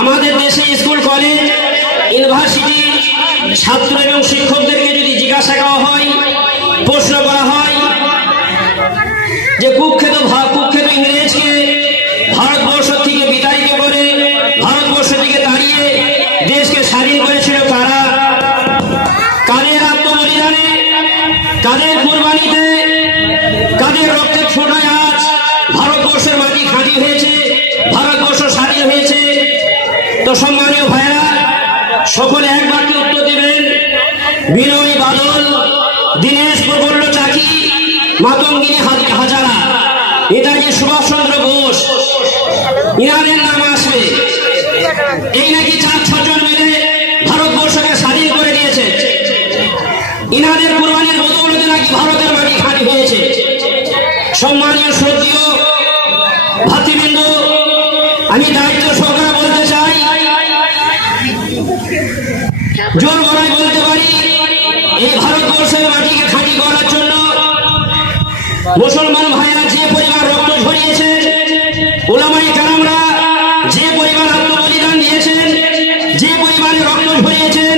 আমাদের দেশে school college university ছাত্র এবং শিক্ষকদেরকে যদি জিজ্ঞাসা করা হয়, প্রশ্ন করা হয় যে কুখ্যাত ইংরেজকে ভারতবর্ষ থেকে বিতাড়িত করে ভারতবর্ষ থেকে তাড়িয়ে দেশকে স্বাধীন করেছিল কারা, কাদের আত্মবলিদানে, কাদের কুরবানিতে, কাদের রক্তের ফোঁটায় আজ ভারতবর্ষের মাটি খাঁটি হয়েছে, ভারতবর্ষ স্বাধীন হয়েছে। তো সম্মানীয় ভাইরা, সকলে এক বাক্যে উত্তর দেবেন। বিনয় বাদল, দীনেশ প্রফুল্ল চাকি, মাতঙ্গিনী হাজারা, নেতাজি সুভাষচন্দ্র বোস, ইনাদের নাম আসবে। এই নাকি 4-6 মিলে ভারতবর্ষকে স্বাধীন করে দিয়েছে। ইনাদের কুরবানির বদৌলতে নাকি ভারতের মাটি খাঁটি হয়েছে। সম্মানীয় শ্রদ্ধেয় ভাতৃবৃন্দ, আমি দায়িত্ব সহকারে বলতে চাই, জোর গলায় বলতে পারি, এই ভারতবর্ষের মাটিকে খাঁটি করার জন্য মুসলমান ভাইরা যে পরিবার রক্ত ঝরিয়েছে, ওলামায়ে কেরামরা যে পরিবার আত্মবলিদান দিয়েছেন, যে পরিবারে রক্ত ঝরিয়েছেন,